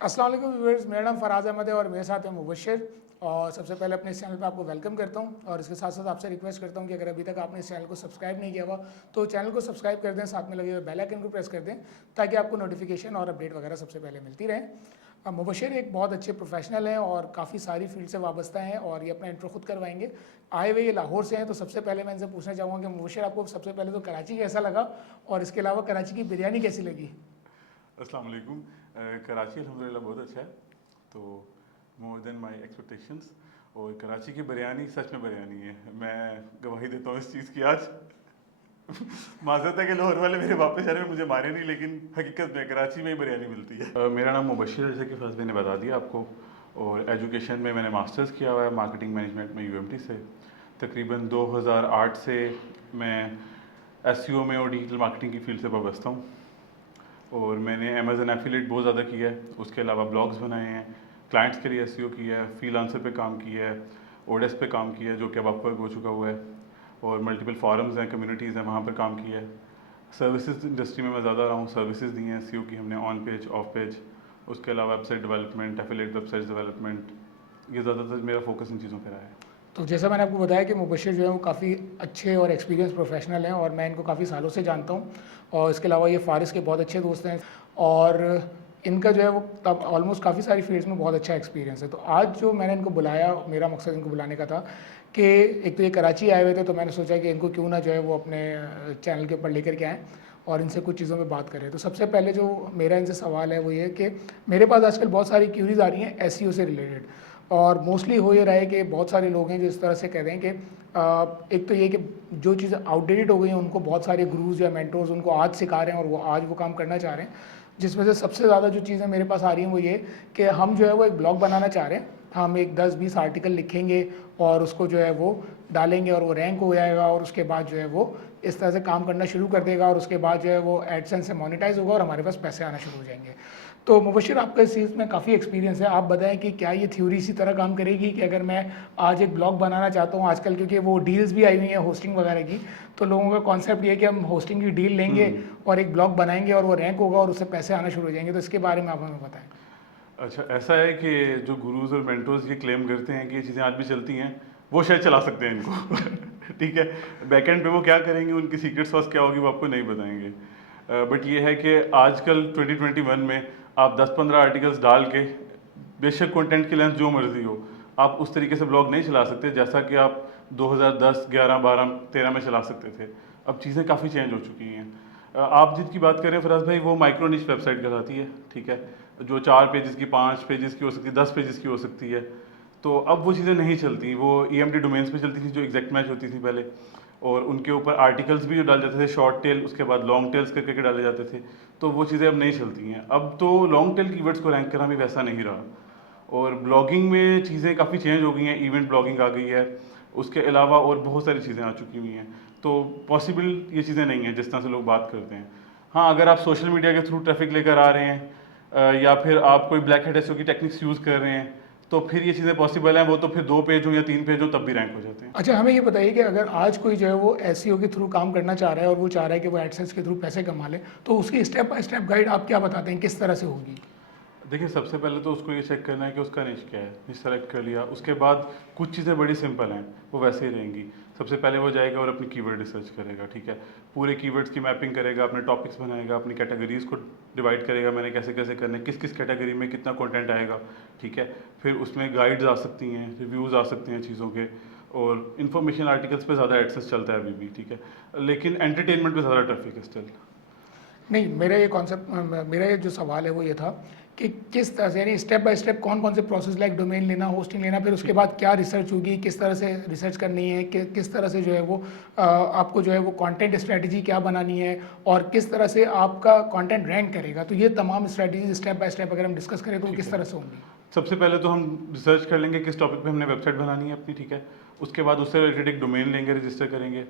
अस्सलाम वालेकुम व्यूअर्स, मेरा नाम फराज अहमद है और मेरे साथ है मुबशिर। और सबसे पहले अपने इस चैनल पे आपको वेलकम करता हूं और इसके साथ साथ आपसे रिक्वेस्ट करता हूं कि अगर अभी तक आपने इस चैनल को सब्सक्राइब नहीं किया हुआ तो चैनल को सब्सक्राइब कर दें, साथ में लगे हुए बेल आइकन को प्रेस कर दें ताकि आपको नोटिफिकेशन और अपडेट वगैरह सबसे पहले मिलती रहे। मुबशिर एक बहुत अच्छे प्रोफेशनल हैं और काफ़ी सारी फील्ड से वाबस्ता हैं और ये अपना इंट्रो खुद करवाएंगे। आए हुए ये लाहौर से हैं, तो सबसे पहले मैं इनसे पूछना चाहूँगा कि मुबशिर, आपको सबसे पहले तो कराची कैसा लगा और इसके अलावा कराची की बिरयानी कैसी लगी? अस्सलाम वालेकुम। कराची अल्हम्दुलिल्लाह बहुत अच्छा है, तो मोर देन माय एक्सपेक्टेशंस। और कराची की बिरयानी सच में बिरयानी है, मैं गवाही देता हूँ इस चीज़ की आज। माजरत है कि लाहौर वाले मेरे वापस जाने में मुझे मारे नहीं, लेकिन हकीकत में कराची में ही बिरयानी मिलती है। मेरा नाम मुबशिर है, जैसे कि फर्स्ट मैंने बता दिया आपको। और एजुकेशन में मैंने मास्टर्स किया हुआ है मार्केटिंग मैनेजमेंट में यूएमटी से। तकरीबन 2008 से मैं एसईओ में और डिजिटल मार्केटिंग की फील्ड से वाबस्ता हूँ। और मैंने अमेज़न एफिलिएट बहुत ज़्यादा किया है, उसके अलावा ब्लॉग्स बनाए हैं, क्लाइंट्स के लिए एसईओ किया है, फ्रीलांसर पे काम किया है, ओडेस पे काम किया है जो कि अब अपवर्क हो चुका हुआ है, और मल्टीपल फॉरम्स हैं, कम्युनिटीज़ हैं, वहाँ पर काम किया है। सर्विसेज इंडस्ट्री में मैं ज़्यादा रहा हूँ, सर्विसेज दी हैं एसईओ की हमने, ऑन पेज ऑफ पेज, उसके अलावा website development, affiliate website development, ये ज़्यादातर मेरा फोकस इन चीज़ों पर रहा है। तो जैसा मैंने आपको बताया कि मुबशिर जो है वो काफ़ी अच्छे और एक्सपीरियंस प्रोफेशनल हैं और मैं इनको काफ़ी सालों से जानता हूँ। और इसके अलावा ये फ़ारिस के बहुत अच्छे दोस्त हैं और इनका जो है वो तब ऑलमोस्ट काफ़ी सारी फील्ड्स में बहुत अच्छा एक्सपीरियंस है। तो आज जो मैंने इनको बुलाया, मेरा मकसद इनको बुलाने का था कि एक तो ये कराची आए हुए थे, तो मैंने सोचा कि इनको क्यों ना जो है वो अपने चैनल के ऊपर लेकर के आएँ और इनसे कुछ चीज़ों में बात करें। तो सबसे पहले जो मेरा इनसे सवाल है वो ये कि मेरे पास आजकल बहुत सारी क्यूरीज आ रही हैं एसईओ से रिलेटेड, और मोस्टली हो ये रहा है कि बहुत सारे लोग हैं जो इस तरह से कह रहे हैं कि एक तो ये कि जो चीज़ें आउटडेटेड हो गई हैं उनको बहुत सारे गुरुज या मेंटोर्स उनको आज सिखा रहे हैं और वो आज वो काम करना चाह रहे हैं। जिसमें से सबसे ज़्यादा जो चीज़ें मेरे पास आ रही हैं वो ये कि हम जो है वो एक ब्लॉग बनाना चाह रहे हैं, हम एक 10-20 आर्टिकल लिखेंगे और उसको जो है वो डालेंगे और वो रैंक हो जाएगा और उसके बाद जो है वो इस तरह से काम करना शुरू कर देगा और उसके बाद जो है वो एडसेंस से मोनेटाइज होगा और हमारे पास पैसे आना शुरू हो जाएंगे। तो मुबशिर, आपका इस चीज़ में काफ़ी एक्सपीरियंस है, आप बताएं कि क्या ये थ्योरी इसी तरह काम करेगी कि अगर मैं आज एक ब्लॉग बनाना चाहता हूँ आजकल, क्योंकि वो डील्स भी आई हुई हैं होस्टिंग वगैरह की, तो लोगों का कॉन्सेप्ट ये है कि हम होस्टिंग की डील लेंगे और एक ब्लॉग बनाएंगे और वो रैंक होगा और उससे पैसे आना शुरू हो जाएंगे, तो इसके बारे में आप हमें बताएं। अच्छा, ऐसा है कि जो गुरुज और मेंटोर्स ये क्लेम करते हैं कि ये चीज़ें आज भी चलती हैं, वो शायद चला सकते हैं इनको। ठीक है, बैकएंड पे वो क्या करेंगे, उनकी सीक्रेट सॉस क्या होगी, वो आपको नहीं बताएंगे। बट ये है कि आजकल 2021 में आप 10-15 आर्टिकल्स डाल के, बेशक कंटेंट की लेंथ जो मर्जी हो, आप उस तरीके से ब्लॉग नहीं चला सकते जैसा कि आप 2010, 11, 12, 13 में चला सकते थे। अब चीज़ें काफ़ी चेंज हो चुकी हैं। आप जिसकी बात करें फराज भाई, वो माइक्रो निश वेबसाइट कहलाती है, ठीक है, जो 4 पेजेस की, 5 पेजेस की हो सकती है, 10 पेजेस की हो सकती है। तो अब वो चीज़ें नहीं चलती, वो EMD डोमेन्स पे चलती थी जो एग्जैक्ट मैच होती थी पहले, और उनके ऊपर आर्टिकल्स भी जो डाले जाते थे, शॉर्ट टेल, उसके बाद लॉन्ग टेल्स करके डाले जाते थे। तो वो चीज़ें अब नहीं चलती हैं। अब तो लॉन्ग टेल कीवर्ड्स को रैंक करना भी वैसा नहीं रहा, और ब्लॉगिंग में चीज़ें काफ़ी चेंज हो गई हैं, इवेंट ब्लॉगिंग आ गई है, उसके अलावा और बहुत सारी चीज़ें आ चुकी हुई हैं। तो पॉसिबल ये चीज़ें नहीं हैं जिस तरह से लोग बात करते हैं। हाँ, अगर आप सोशल मीडिया के थ्रू ट्रैफिक लेकर आ रहे हैं, या फिर आप कोई ब्लैक हेड एसईओ की टेक्निक्स यूज़ कर रहे हैं, तो फिर ये चीज़ें पॉसिबल हैं। वो तो फिर 2 पेज हो या 3 पेज हो, तब भी रैंक हो जाते हैं। अच्छा, हमें ये बताइए कि अगर आज कोई जो है वो एसईओ के थ्रू काम करना चाह रहा है और वो चाह रहा है कि वो एडसेंस के थ्रू पैसे कमा ले, तो उसकी स्टेप बाय स्टेप गाइड आप क्या बताते हैं, किस तरह से होगी? देखिए, सबसे पहले तो उसको ये चेक करना है कि उसका निश क्या है। निश सेलेक्ट कर लिया, उसके बाद कुछ चीज़ें बड़ी सिंपल हैं, वो वैसे ही रहेंगी। सबसे पहले वो जाएगा और अपनी कीवर्ड रिसर्च करेगा, ठीक है, पूरे कीवर्ड्स की मैपिंग करेगा, अपने टॉपिक्स बनाएगा, अपनी कैटेगरीज को डिवाइड करेगा, मैंने कैसे कैसे करने, किस किस कैटेगरी में कितना कंटेंट आएगा, ठीक है। फिर उसमें गाइड्स आ सकती हैं, रिव्यूज़ आ सकते हैं चीज़ों के, और इन्फॉर्मेशन आर्टिकल्स पे ज़्यादा एडसेस चलता है अभी भी, ठीक है, लेकिन एंटरटेनमेंट पे ज़्यादा ट्रैफिक है स्टिल। नहीं, मेरा ये कॉन्सेप्ट, मेरा ये जो सवाल है वो ये था कि किस तरह से, यानी स्टेप बाय स्टेप कौन कौन से प्रोसेस, लाइक डोमेन लेना, होस्टिंग लेना, फिर उसके बाद क्या रिसर्च होगी, किस तरह से रिसर्च करनी है, किस तरह से जो है वो आपको जो है वो कंटेंट स्ट्रेटजी क्या बनानी है और किस तरह से आपका कंटेंट रैंक करेगा, तो ये तमाम स्ट्रेटजी स्टेप बाय स्टेप अगर हम डिस्कस करें तो वो ठीक किस है, तरह से होंगी? सबसे पहले तो हम रिसर्च कर लेंगे किस टॉपिक पे हमने वेबसाइट बनानी है अपनी, ठीक है। उसके बाद उससे रिलेटेड एक डोमेन लेंगे, रजिस्टर करेंगे,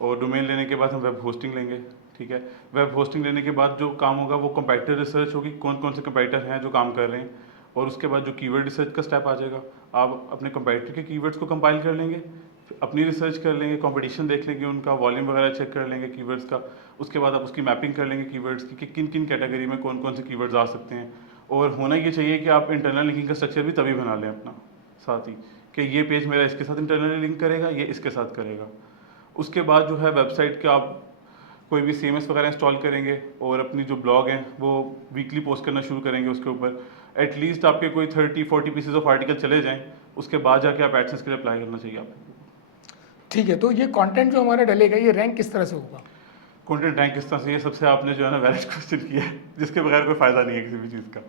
और डोमेन लेने के बाद हम वेब होस्टिंग लेंगे, ठीक है। वेब होस्टिंग लेने के बाद जो काम होगा वो कंपैटिटर रिसर्च होगी, कौन कौन से कंपैटिटर हैं जो काम कर रहे हैं, और उसके बाद जो कीवर्ड रिसर्च का स्टेप आ जाएगा, आप अपने कंपैटिटर के कीवर्ड्स को कंपाइल कर लेंगे, फिर अपनी रिसर्च कर लेंगे, कंपटीशन देख लेंगे, उनका वॉल्यूम वगैरह चेक कर लेंगे कीवर्ड्स का। उसके बाद आप उसकी मैपिंग कर लेंगे कीवर्ड्स की कि किन किन कैटेगरी में कौन कौन से कीवर्ड्स आ सकते हैं, और होना ये चाहिए कि आप इंटरनल लिंकिंग का स्ट्रक्चर भी तभी बना लें अपना साथ ही, कि ये पेज मेरा इसके साथ इंटरनली लिंक करेगा, ये इसके साथ करेगा। उसके बाद जो है वेबसाइट के आप कोई भी CMS वगैरह इंस्टॉल करेंगे और अपनी जो ब्लॉग हैं वो वीकली पोस्ट करना शुरू करेंगे उसके ऊपर। एटलीस्ट आपके कोई 30-40 पीसेज ऑफ आर्टिकल चले जाएं, उसके बाद जाके आप एडसेंस के लिए अप्लाई करना चाहिए आपको। ठीक है, तो ये कंटेंट जो हमारा डलेगा ये रैंक किस तरह से होगा? कंटेंट रैंक किस तरह से, ये सबसे आपने जो है ना वैलिड क्वेश्चन किया है, जिसके बगैर कोई फ़ायदा नहीं है किसी भी चीज़ का।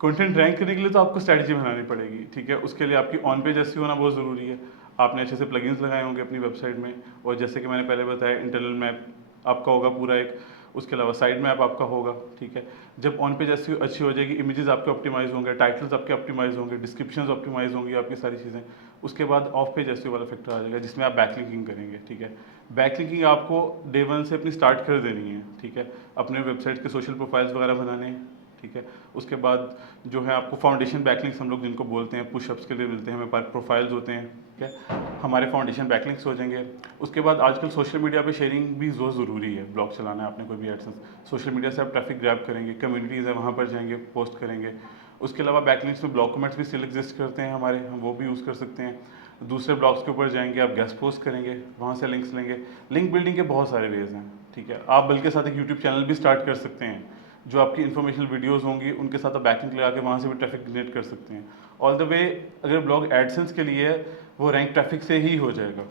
कंटेंट रैंक करने के लिए तो आपको स्ट्रैटेजी बनानी पड़ेगी, ठीक है। उसके लिए आपकी ऑन पेज एसईओ होना बहुत ज़रूरी है। आपने अच्छे से प्लगइन्स लगाए होंगे अपनी वेबसाइट में, और जैसे कि मैंने पहले बताया इंटरनल मैप आपका होगा पूरा एक, उसके अलावा साइड मैप आपका होगा, ठीक है। जब ऑन पेज एसईओ अच्छी हो जाएगी, इमेजेस आपके ऑप्टिमाइज होंगे, टाइटल्स आपके ऑप्टिमाइज होंगे, डिस्क्रिप्शंस ऑप्टिमाइज होंगी, आपकी सारी चीज़ें। उसके बाद ऑफ पेज एसईओ वाला फैक्टर आ जाएगा जिसमें आप बैकलिंकिंग करेंगे, ठीक है। बैकलिंकिंग आपको डे 1 से अपनी स्टार्ट कर देनी है, ठीक है। अपने वेबसाइट के सोशल प्रोफाइल्स वगैरह बनाने हैं, ठीक है। उसके बाद जो है आपको फाउंडेशन बैकलिंक्स हम लोग जिनको बोलते हैं, पुशअप्स के लिए मिलते हैं, हमें पास प्रोफाइल्स होते हैं, ठीक है। हमारे फाउंडेशन बैकलिंक्स हो जाएंगे। उसके बाद आजकल सोशल मीडिया पे शेयरिंग भी बहुत ज़रूरी है। ब्लॉग चलाना है आपने कोई भी एडसेंस, सोशल मीडिया से आप ट्रैफिक ग्रैब करेंगे, कम्युनिटीज़ है वहाँ पर जाएंगे, पोस्ट करेंगे। उसके अलावा बैकलिंक्स में ब्लॉग कमेंट्स भी स्टिल एग्जिस्ट करते हैं हमारे, हम वो भी यूज़ कर सकते हैं। दूसरे ब्लॉग्स के ऊपर जाएंगे, आप गेस्ट पोस्ट करेंगे, वहाँ से लिंक्स लेंगे। लिंक बिल्डिंग के बहुत सारे वेज हैं, ठीक है। आप बल्कि साथ एक यूट्यूब चैनल भी स्टार्ट कर सकते हैं, जो आपकी इन्फॉर्मेशनल वीडियोस होंगी उनके साथ आप बैकलिंक लगा के वहाँ से भी ट्रैफिक जनरेट कर सकते हैं। ऑल द वे अगर ब्लॉग एडसेंस के लिए है, वो रैंक ट्रैफिक से ही हो जाएगा,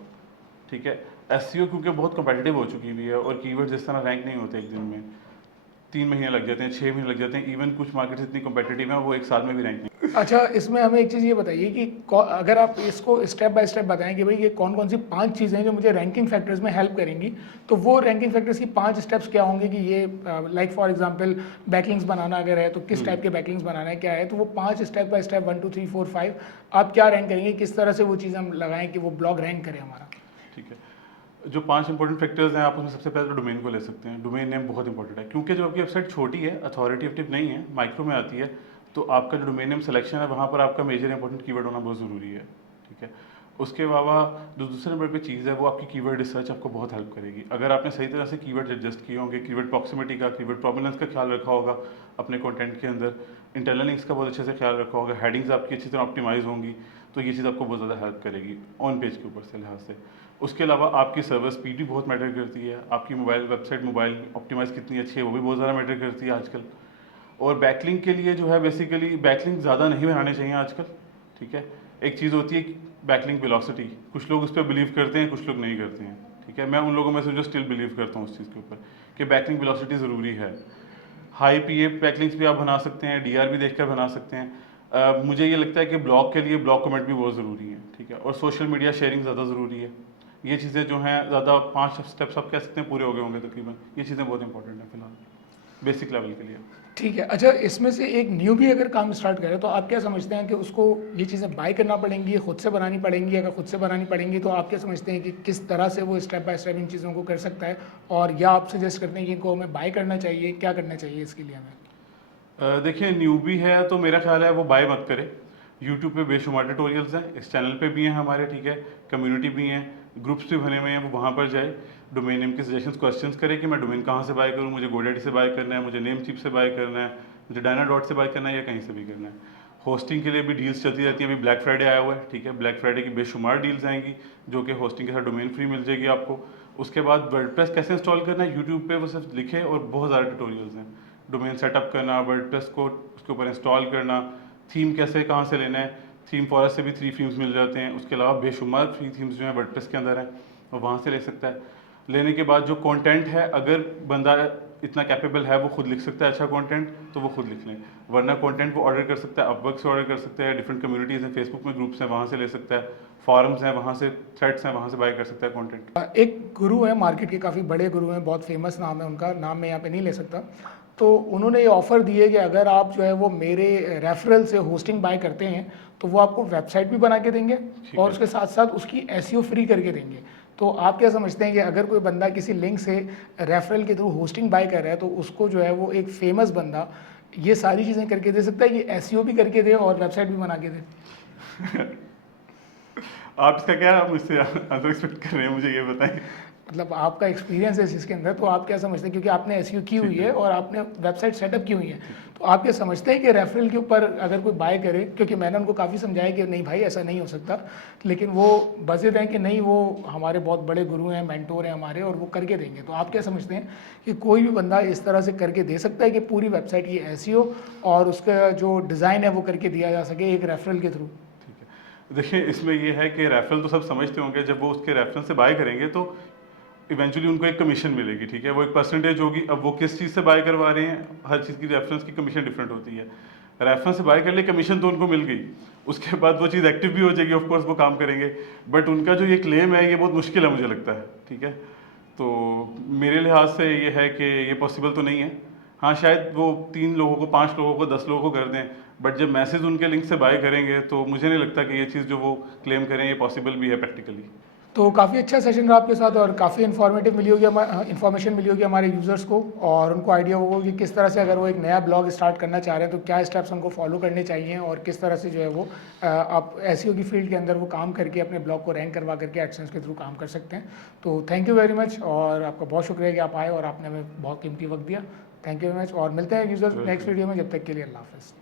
ठीक है। एसईओ क्योंकि बहुत कम्पिटिटिव हो चुकी हुई है, और कीवर्ड्स जिस तरह रैंक नहीं होते एक दिन में, 3 महीने लग जाते हैं, 6 महीने लग जाते हैं। इवन कुछ मार्केट्स इतनी कम्पिटिटिव हैं वो 1 साल में भी रैंक नहीं। अच्छा, इसमें हमें एक चीज़ ये बताइए कि अगर आप इसको स्टेप बाय स्टेप बताएं कि भाई ये कौन कौन सी 5 चीज़ें हैं जो मुझे रैंकिंग फैक्टर्स में हेल्प करेंगी, तो वो रैंकिंग फैक्टर्स की 5 स्टेप्स क्या होंगे कि ये लाइक फॉर एग्जांपल बैकलिंक्स बनाना अगर है तो किस टाइप के बैकलिंक्स बनाना है, क्या है, तो वो 5 स्टेप बाय स्टेप 1 2 3 4 5 आप क्या रैंक करेंगे, किस तरह से वो चीज़ हम लगाएं कि वो ब्लॉग रैंक करे हमारा? ठीक है, जो 5 इंपॉर्टेंट फैक्टर्स हैं आप उसमें सबसे पहले तो डोमेन को ले सकते हैं। डोमेन नेम बहुत इंपॉर्टेंट है, क्योंकि जो आपकी वेबसाइट छोटी है, अथॉरिटेटिव नहीं है, माइक्रो में आती है, तो आपका जो डोमेन नेम सिलेक्शन है वहाँ पर आपका मेजर इंपॉर्टेंट कीवर्ड होना बहुत ज़रूरी है, ठीक है। उसके अलावा जो दूसरे नंबर पे चीज़ है वो आपकी कीवर्ड रिसर्च आपको बहुत हेल्प करेगी। अगर आपने सही तरह से कीवर्ड एडजस्ट किए होंगे, कीवर्ड प्रॉक्सिमिटी का, कीवर्ड प्रोमिनेंस का ख्याल रखा होगा अपने कंटेंट के अंदर, इंटरनल लिंक्स का बहुत अच्छे से ख्याल रखा होगा, हेडिंग्स आपकी अच्छी तरह ऑप्टिमाइज होंगी, तो ये चीज़ आपको बहुत ज़्यादा हेल्प करेगी ऑन पेज के ऊपर से लिहाज से। उसके अलावा आपकी सर्वर स्पीड भी बहुत मैटर करती है, आपकी मोबाइल वेबसाइट मोबाइल ऑप्टिमाइज कितनी अच्छी है वो भी बहुत ज़्यादा मैटर करती है आजकल। और बैकलिंक के लिए जो है बेसिकली बैकलिंक ज़्यादा नहीं बनाने चाहिए आजकल, ठीक है। एक चीज़ होती है बैकलिंक वेलोसिटी, कुछ लोग उस पर बिलीव करते हैं, कुछ लोग नहीं करते हैं, ठीक है। मैं उन लोगों में से जो स्टिल बिलीव करता हूँ उस चीज़ के ऊपर कि बैकलिंक वेलोसिटी ज़रूरी है। हाई पीए बैकलिंक्स भी आप बना सकते हैं, डीआर भी देखकर बना सकते हैं। मुझे ये लगता है कि ब्लॉग के लिए ब्लॉग कमेंट भी बहुत ज़रूरी है, ठीक है। और सोशल मीडिया शेयरिंग ज़्यादा ज़रूरी है। ये चीज़ें जो हैं ज़्यादा 5 स्टेप्स आप कह सकते हैं पूरे हो गए होंगे तकरीबन। ये चीज़ें बहुत इंपॉर्टेंट हैं फिलहाल बेसिक लेवल के लिए। ठीक है। अच्छा, इसमें से एक न्यूबी अगर काम स्टार्ट करे तो आप क्या समझते हैं कि उसको ये चीज़ें बाय करना पड़ेंगी, खुद से बनानी पड़ेंगी? अगर खुद से बनानी पड़ेंगी तो आप क्या समझते हैं कि किस तरह से वो स्टेप बाय स्टेप इन चीज़ों को कर सकता है, और या आप सजेस्ट करते हैं कि इनको हमें बाय करना चाहिए, क्या करना चाहिए इसके लिए हमें? देखिए, न्यूबी है तो मेरा ख्याल है वो बाय मत करे। यूट्यूब पे बेशुमार ट्यूटोरियल्स हैं, इस चैनल पे भी हैं हमारे, ठीक है। कम्युनिटी भी हैं, ग्रुप्स भी बने हुए हैं, वो वहाँ पर जाए, डोमेन नेम के सजेशंस क्वेश्चंस करे कि मैं डोमेन कहाँ से बाय करूँ, मुझे गोडैडी से बाय करना है, मुझे नेमचीप से बाय करना है, मुझे डायनाडॉट से बाय करना है, या कहीं से भी करना है। होस्टिंग के लिए भी डील्स चलती रहती हैं। अभी ब्लैक फ्राइडे आया हुआ है, ठीक है। ब्लैक फ्राइडे की बेशुमार डील्स आएंगी जो कि होस्टिंग के साथ डोमेन फ्री मिल जाएगी आपको। उसके बाद वर्डप्रेस कैसे इंस्टॉल करना है, यूट्यूब पे वो सिर्फ लिखे और बहुत सारे ट्यूटोरियल्स हैं। डोमेन सेटअप करना, वर्डप्रेस को उसके ऊपर इंस्टॉल करना, थीम कैसे कहाँ से लेना है, थीम फॉरेस्ट से भी 3 थीम्स मिल जाते हैं। उसके अलावा बेशुमार फ्री थीम्स जो हैं वर्डप्रेस के अंदर हैं, वो वहाँ से ले सकता है। लेने के बाद जो कंटेंट है, अगर बंदा इतना कैपेबल है वो खुद लिख सकता है अच्छा कंटेंट, तो वो खुद लिख लें। वरना कंटेंट वो ऑर्डर कर सकता है, अपवर्क से ऑर्डर कर सकता है, डिफरेंट कम्युनिटीज़ हैं, फेसबुक में ग्रुप्स हैं वहाँ से ले सकता है, फॉरम्स हैं वहाँ से, थ्रेड्स हैं वहाँ से बाय कर सकता है कंटेंट। एक गुरु है मार्केट के, काफ़ी बड़े गुरु हैं, बहुत फेमस नाम है उनका, नाम मैं यहाँ पे नहीं ले सकता, तो उन्होंने ये ऑफ़र दी है कि अगर आप जो है वो मेरे रेफरल से होस्टिंग बाय करते हैं तो वो आपको वेबसाइट भी बना के देंगे और उसके साथ साथ उसकी एसईओ फ्री करके देंगे। तो आप क्या समझते हैं कि अगर कोई बंदा किसी लिंक से रेफरल के थ्रू होस्टिंग बाय कर रहा है तो उसको जो है वो एक फेमस बंदा ये सारी चीज़ें करके दे सकता है, ये एसईओ भी करके दे और वेबसाइट भी बना के दे? आप इसका क्या मुझसे आंसर एक्सपेक्ट कर रहे हैं, मुझे ये बताएं। मतलब आपका एक्सपीरियंस है इसके अंदर, तो आप क्या समझते हैं, क्योंकि आपने एसईओ की हुई है और आपने वेबसाइट सेटअप की हुई है, तो आप क्या समझते हैं कि रेफरल के ऊपर अगर कोई बाय करे, क्योंकि मैंने उनको काफ़ी समझाया कि नहीं भाई ऐसा नहीं हो सकता, लेकिन वो बज़िद हैं कि नहीं वो हमारे बहुत बड़े गुरु हैं, मेंटोर हैं हमारे और वो करके देंगे, तो आप क्या समझते हैं कि कोई भी बंदा इस तरह से करके दे सकता है कि पूरी वेबसाइट की एसईओ और उसका जो डिज़ाइन है वो करके दिया जा सके एक रेफरल के थ्रू? ठीक है, देखिए इसमें ये है कि रेफरल तो सब समझते होंगे, जब वो उसके रेफरेंस से बाय करेंगे तो इवेंचुअली उनको एक कमीशन मिलेगी, ठीक है, वो एक परसेंटेज होगी। अब वो किस चीज़ से बाय करवा रहे हैं, हर चीज़ की रेफरेंस की कमीशन डिफरेंट होती है। रेफरेंस से बाय कर ले, कमीशन तो उनको मिल गई, उसके बाद वो चीज़ एक्टिव भी हो जाएगी, ऑफ कोर्स वो काम करेंगे, बट उनका जो ये क्लेम है ये बहुत मुश्किल है मुझे लगता है, ठीक है। तो मेरे लिहाज से ये है कि ये पॉसिबल तो नहीं है। हाँ, शायद वो 3 लोगों को, 5 लोगों को, 10 लोगों को कर दें, बट जब मैसेज उनके लिंक से बाय करेंगे तो मुझे नहीं लगता कि ये चीज़ जो वो क्लेम करें ये पॉसिबल भी है प्रैक्टिकली। तो काफ़ी अच्छा सेशन रहा आपके साथ और काफ़ी इन्फॉर्मेटिव मिली होगी, इन्फॉर्मेशन मिली होगी हमारे यूज़र्स को, और उनको आइडिया होगा कि किस तरह से अगर वो एक नया ब्लॉग स्टार्ट करना चाह रहे हैं तो क्या स्टेप्स उनको फॉलो करने चाहिए और किस तरह से जो है वो आप एसईओ की फील्ड के अंदर वो काम करके अपने ब्लॉग को रैंक करवा करके एडसेंस के थ्रू काम कर सकते हैं। तो थैंक यू वेरी मच, और आपका बहुत शुक्रिया कि आप आए और आपने हमें बहुत कीमती वक्त दिया। थैंक यू वेरी मच, और मिलते हैं यूज़र्स नेक्स्ट वीडियो में, जब तक के लिए अल्लाह हाफ़िज़।